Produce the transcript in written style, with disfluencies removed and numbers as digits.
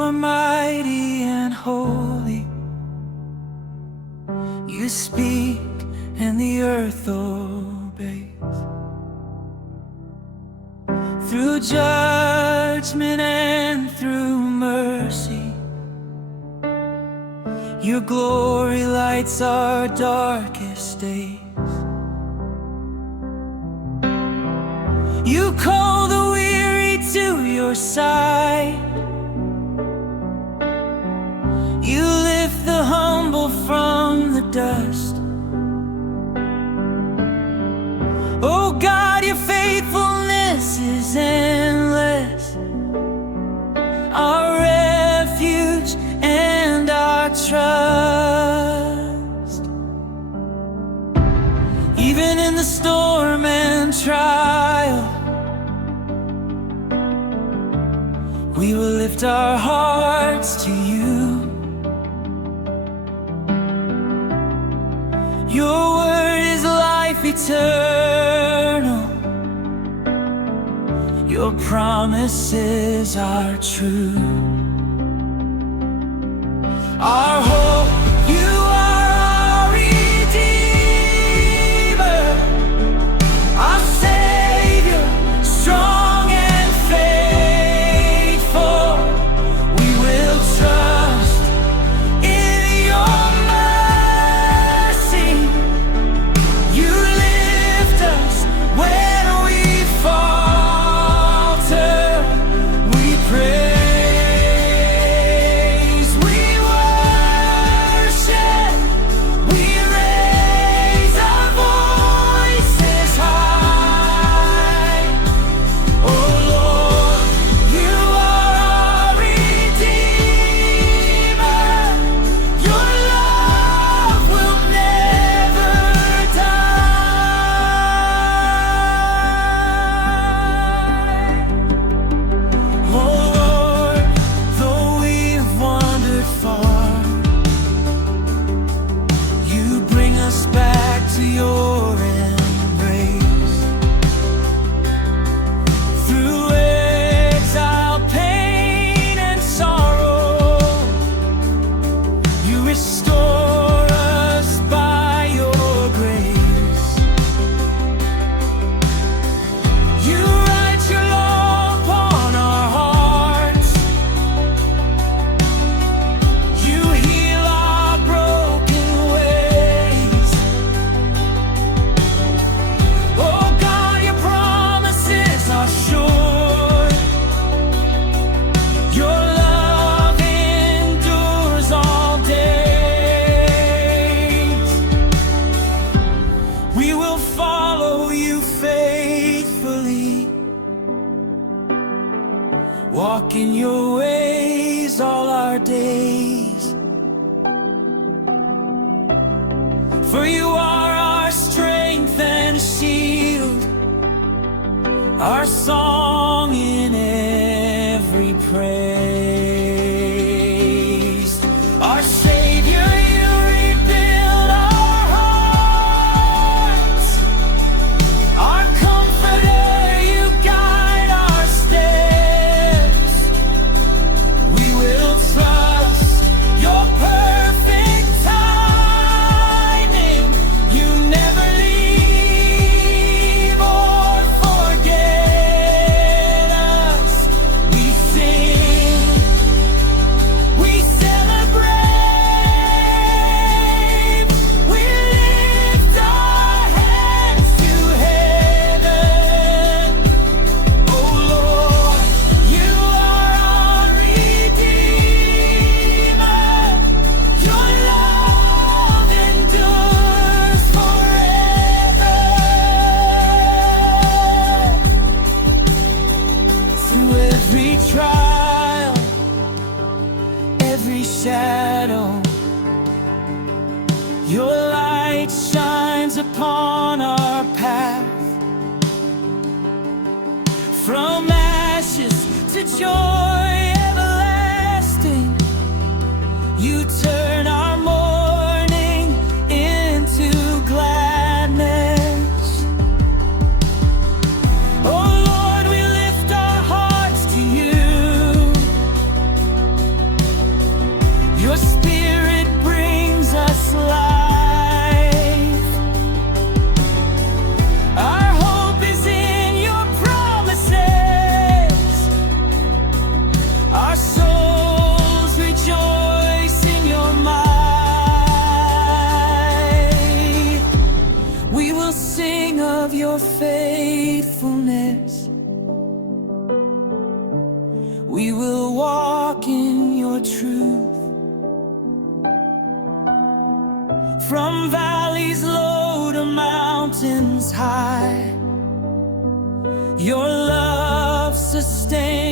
You are mighty and holy. You speak and the earth obeys. Through judgment and through mercy, your glory lights our darkest days. You call the weary to your side. You lift the humble from the dust. Oh God, your faithfulness is endless, our refuge and our trust. Even in the storm and trial, we will lift our hearts to you. Your word is life eternal. Your promises are true. Our hope, you are our Redeemer, our Savior, strong and faithful. We will trust in your mercy. You lift us when we falter. We praise, we worship, we raise our voices high. Oh Lord, you are our Redeemer. Your love will never die. Oh Lord, though we've wandered far, you bring us back to your embrace. Through exile, pain and sorrow, you restore us by your grace. You write your law upon our hearts. You heal our broken ways. Oh God, your promises are sure. Your love endures all days. We will follow you faithfully, walk in your ways all our days. For you are our strength and shield, our song in every praise. Our Savior, you rebuild our hearts. Our Comforter, you guide our steps. We will trust your perfect timing. You never leave or forget us. We sing, we celebrate, we lift our hands to heaven. Oh Lord, you are our Redeemer. Your love endures forever. Through every trial, every shadow, your light shines upon our path. From ashes to joy everlasting, you turn our mourning into gladness. Oh Lord, we lift our hearts to you. walk in your truth. From valleys low to mountains high, your love sustains